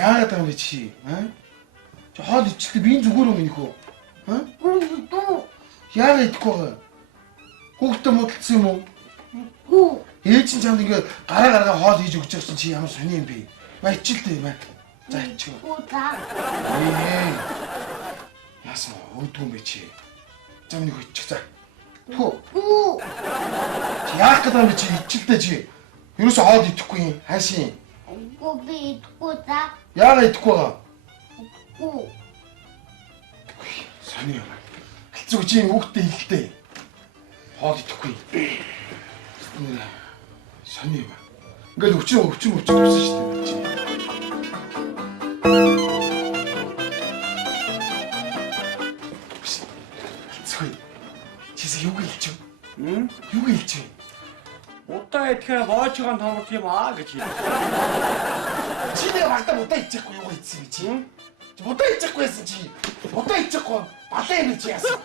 яагаад байгаа юм бэ чи? Чи хоол ичихлээ би зүгээр юм ийхүү. Гүү. Яагаад идэхгүй байгаа? Хүүхдээ муудалцсан юм уу? Гүү. Ээж чинь чамд ингээ гараа хоол хийж өгч байгаа чинь чи ямар сони юм бэ? Ба ичилтэй юм аа. За ичиг. Гүү за. Яасан өөдгөө юм бэ чи? Зам нэг ичих за. Тхүү. Гүү. Яах гэдэг юм бэ чи ичилтэй чи? Юусе хоол идэхгүй юм хаашийн? Гүү би идэхгүй за. Яагаад идэхгүй байгаа? Гүү. Сони юм. Хэцүү чи хүүхдээ хэлтэй. Хоол идэхгүй. Сони юм. Ингээл өвчин гэсэн шүү дээ чи. Хэцүү. Чис юу гэлч вэ? Юу гэлч вэ? Удаа идэхээр воочгон томорч юм аа гэж хэлсэн. Чи нэг багтаа удаа ичихгүй юу гэсэн чи? Удаа ичихгүй байсан чи. Удаа ичихгүй. Балаа юм чи яасан?